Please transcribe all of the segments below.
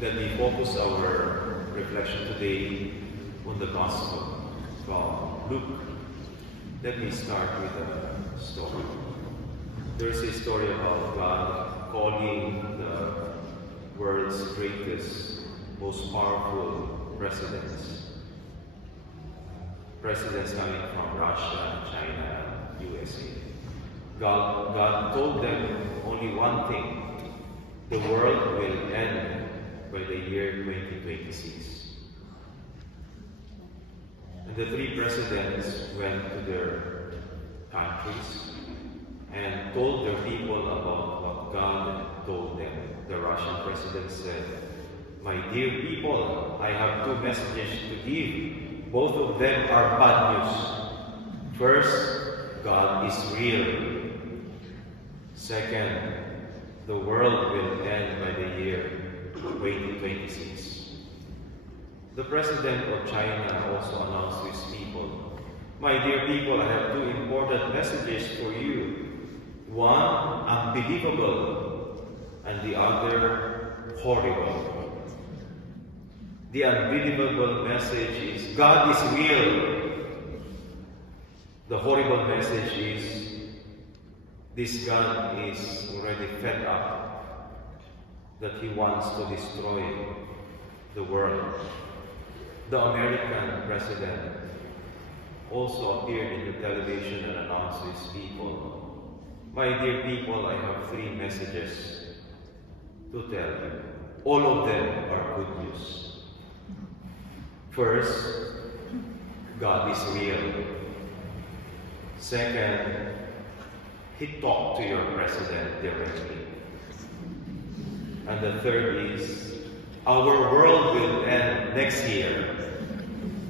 Let me focus our reflection today on the Gospel from Luke. Let me start with a story. There's a story about God calling the world's greatest, most powerful presidents. Presidents coming from Russia, China, USA. God told them only one thing: the world will end by the year 2026. And the three presidents went to their countries and told their people about what God told them. The Russian president said, "My dear people, I have two messages to give. Both of them are bad news. First, God is real. Second, the world will end by the year 2026. The president of China also announced to his people, "My dear people, I have two important messages for you. One, unbelievable, and the other, horrible." The unbelievable message is, God is real. The horrible message is, this God is already fed up, that he wants to destroy the world. The American president also appeared in the television and announced to his people, "My dear people, I have three messages to tell you. All of them are good news. First, God is real. Second, he talked to your president directly. And the third is, our world will end next year.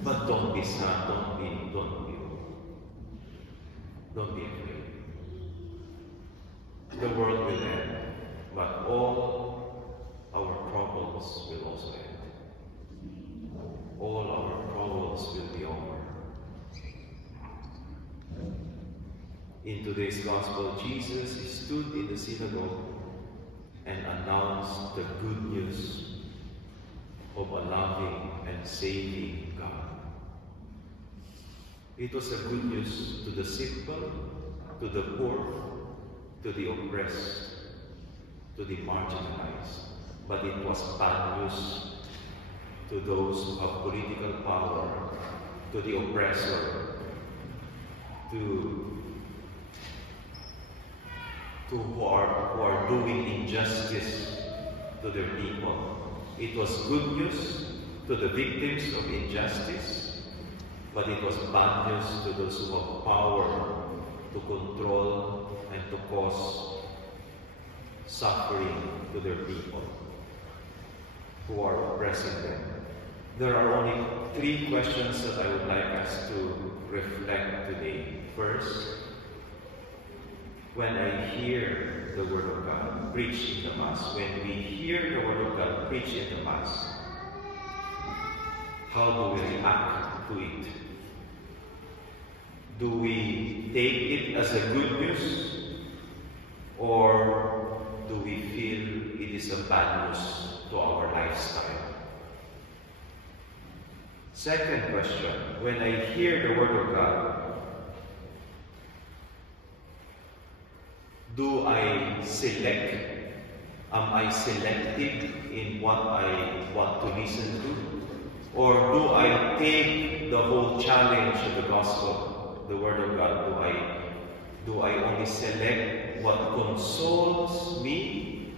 But don't be sad, don't be afraid. The world will end, but all our troubles will also end. All our troubles will be over." In today's Gospel, Jesus stood in the synagogue and announced the good news of a loving and saving God. It was a good news to the simple, to the poor, to the oppressed, to the marginalized. But it was bad news to those who have political power, to the oppressor, to who are doing injustice to their people. It was good news to the victims of injustice, but it was bad news to those who have power to control and to cause suffering to their people, who are oppressing them. There are only three questions that I would like us to reflect today. First, when I hear the Word of God preached in the Mass, when we hear the Word of God preached in the Mass, how do we react to it? Do we take it as a good news, or do we feel it is a bad news to our lifestyle? Second question, when I hear the Word of God, do I select? Am I selective in what I want to listen to? Or do I take the whole challenge of the Gospel, the Word of God? Do I only select what consoles me,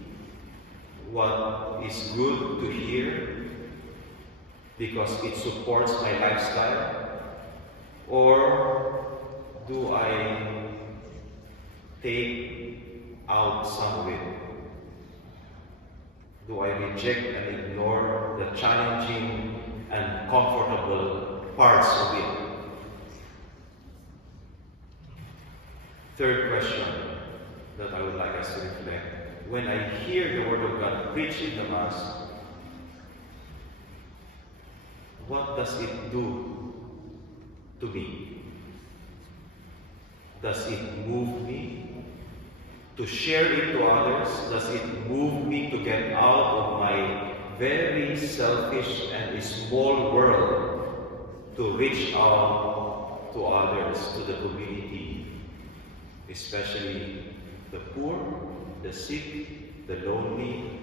what is good to hear, because it supports my lifestyle? Or do I take out some of it? Do I reject and ignore the challenging and comfortable parts of it? Third question that I would like us to reflect. When I hear the Word of God preached in the Mass, what does it do to me? Does it move me to share it to others? Does it move me to get out of my very selfish and a small world to reach out to others, to the community, especially the poor, the sick, the lonely,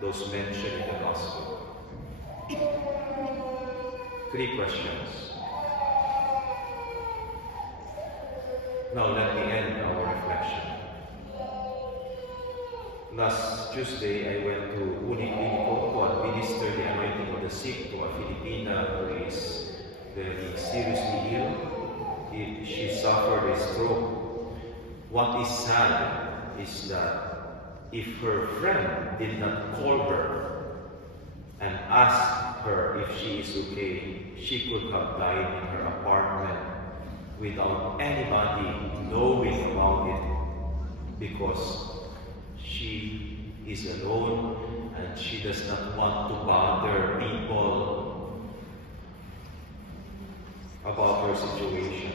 those mentioned in the Gospel. 3 questions. Now let me end our reflection. Last Tuesday, I went to Uniklinico to administer the anointing of the sick to a Filipina who is very seriously ill. She suffered a stroke. What is sad is that if her friend did not call her and ask her if she is okay, she could have died in her apartment without anybody knowing about it, because she is alone and she does not want to bother people about her situation.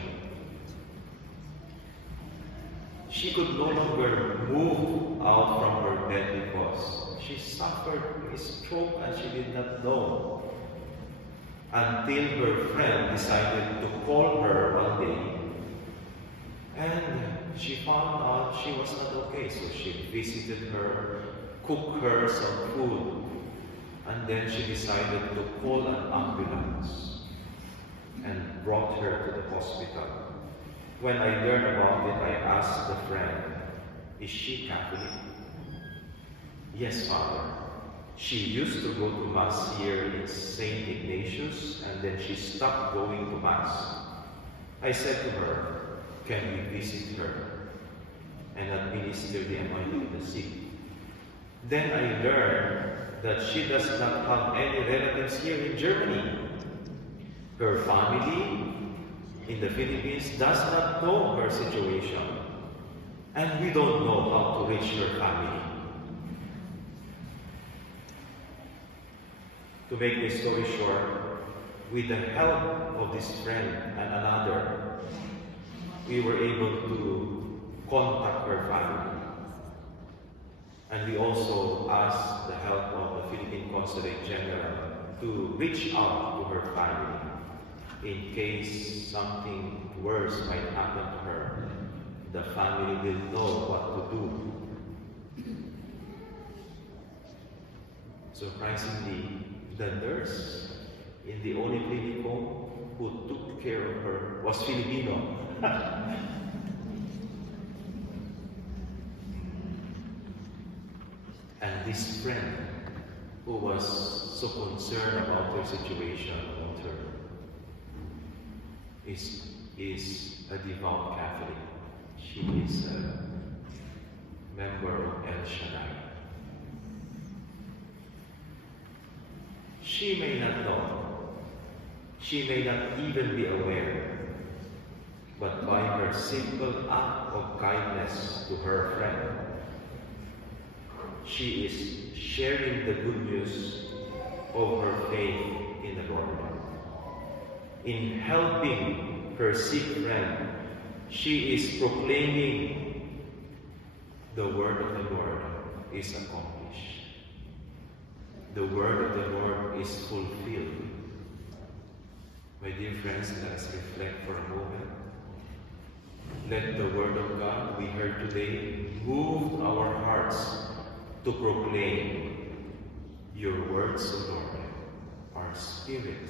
She could no longer move out from her bed because she suffered a stroke and she did not know, until her friend decided to call her one day, and she found out she was not okay. So she visited her, cooked her some food, and then she decided to call an ambulance and brought her to the hospital. When I learned about it, I asked the friend, "Is she Catholic?" "Yes, Father. She used to go to Mass here in St. Ignatius, and then she stopped going to Mass." I said to her, "Can we visit her and administer the anointing of the sick?" Then I learned that she does not have any relatives here in Germany. Her family in the Philippines does not know her situation, and we don't know how to reach her family. To make the story short, with the help of this friend and another, we were able to contact her family. And we also asked the help of the Philippine Consulate General to reach out to her family in case something worse might happen to her. The family will know what to do. Surprisingly, the nurse in the Uniklinico who took care of her was Filipino. And this friend who was so concerned about her situation, about her, is a devout Catholic. She is a member of El Shaddai. She may not know, she may not even be aware, but by her simple act of kindness to her friend, she is sharing the good news of her faith in the Lord. In helping her sick friend, she is proclaiming the word of the Lord is accomplished. The word of the Lord is fulfilled. My dear friends, let us reflect for a moment. Let the word of God we heard today move our hearts to proclaim your words, O Lord. Our spirit